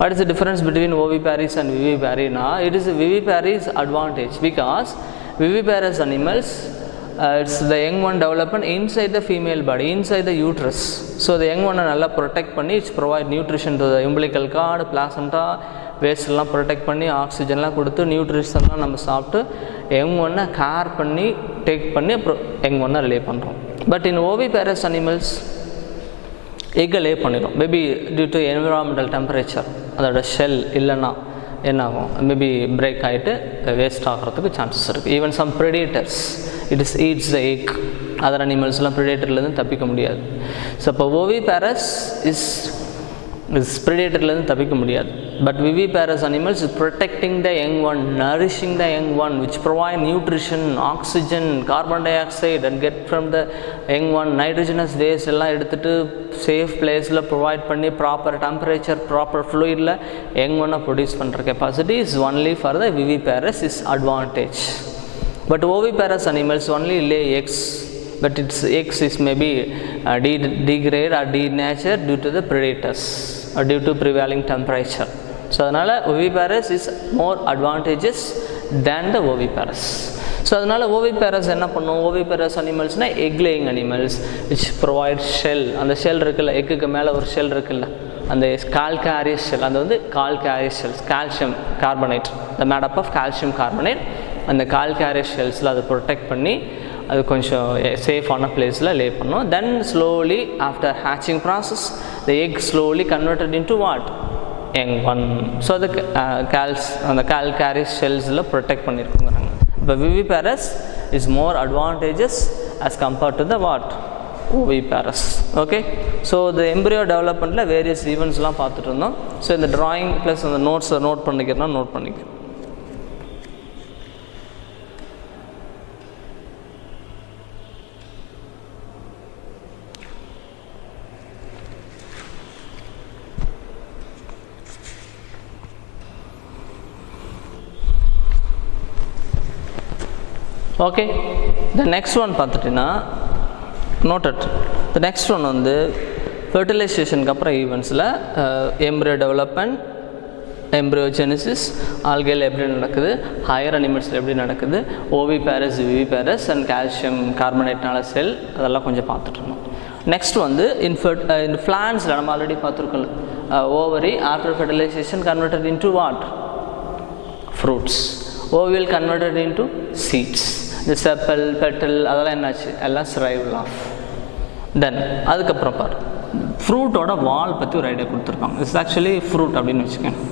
What is the difference between oviparous and viviparina? It is a viviparous advantage because viviparous animals, it's the young one development inside the female body, inside the uterus. So the young one நல்லா protect பண்ணி it's provide nutrition to the umbilical cord, placenta, waste எல்லாம் protect பண்ணி ஆக்சிஜன்லாம் கொடுத்து nutrition எல்லாம் நம்ம சாப்பிட்டு young one care பண்ணி take பண்ணி அப்புறம் young one ரிலே பண்ணுறோம். பட் இன் oviparous animals எக்கை லே பண்ணிடும். Maybe due to environmental temperature அதோட ஷெல் இல்லைன்னா என்ன ஆகும், மேபி பிரேக் ஆகிட்டு வேஸ்ட் ஆகிறதுக்கு சான்சஸ் இருக்குது. Even some predators eats the egg. Other அனிமல்ஸ்லாம் ப்ரெடேட்டர்லேருந்து தப்பிக்க முடியாது. ஸோ இப்போ ஓவிபேரஸ் இஸ் ப்ரெடேட்டர்லேருந்து தப்பிக்க முடியாது. But viviparous animals is protecting the young one, nourishing the young one, which provide nutrition, oxygen, carbon di oxide and get from the young one, nitrogenous waste எல்லாம் எடுத்துகிட்டு சேஃப் பிளேஸில் provide பண்ணி proper temperature, proper ஃப்ளூயிடில் young ஒன்னை produce பண்ணுற capacity is only for the விவிபேரஸ் is advantage. But oviparous animals only lay eggs, but its eggs is maybe degrade or denature due to the predators or due to prevailing temperature. So adanaala oviparous is more advantageous than the oviparous. So adanaala oviparous enna pannum, oviparous animals na egg laying animals which provide shell. And the shell irukilla, egg ku mela or shell irukilla, and the calcareous shell, and the calcareous shells, calcium carbonate, the made up of calcium carbonate. அந்த calcareous ஷெல்ஸில் அதை protect பண்ணி அது கொஞ்சம் சேஃபான பிளேஸில் lay பண்ணோம். Then slowly after hatching process the egg slowly converted into what, young one. So அது அந்த கால்கேரியஸ் ஷெல்ஸில் ப்ரொடெக்ட் பண்ணியிருக்குங்கிறாங்க. இப்போ viviparous is more advantages as compared to the what, oviparous. Okay, so இந்த எம்ப்ரியோ டெவலப்மெண்ட்டில் வேரியஸ் ஈவெண்ட்ஸ்லாம் பார்த்துட்டு இருந்தோம். ஸோ இந்த ட்ராயிங் ப்ளஸ் அந்த நோட்ஸை நோட் பண்ணிக்கிறனா நோட் பண்ணிக்க. ஓகே, த நெக்ஸ்ட் ஒன் பார்த்துட்டிங்கன்னா நோட்டட். த நெக்ஸ்ட் ஒன் வந்து ஃபெர்டிலைசேஷனுக்கு அப்புறம் ஈவெண்ட்ஸில் எம்ப்ரியோ டெவலப்மெண்ட், எம்ப்ரியோஜெனிசிஸ், ஆல்கையில் எப்படி நடக்குது, ஹையர் அனிமல்ஸில் எப்படி நடக்குது, ஓவிபேரஸ், விவிபேரஸ் அண்ட் கால்சியம் கார்பனேட்னால செல், அதெல்லாம் கொஞ்சம் பார்த்துட்ருந்தோம். நெக்ஸ்ட் வந்து இன் பிளான்ஸில் நம்ம ஆல்ரெடி பார்த்துருக்கோம், ovary after fertilization converted into what, fruits. Ovule converted into seeds. இந்த செப்பல், பெட்டல் அதெல்லாம் என்னாச்சு, எல்லாம் சரைவல் ஆஃப். தென் அதுக்கப்புறம் பாரு, ஃப்ரூட்டோட வால் பற்றி ஒரு ஐடியா கொடுத்துருக்காங்க. இட்ஸ் ஆக்சுவலி ஃப்ரூட் அப்படின்னு வச்சுக்கோங்க.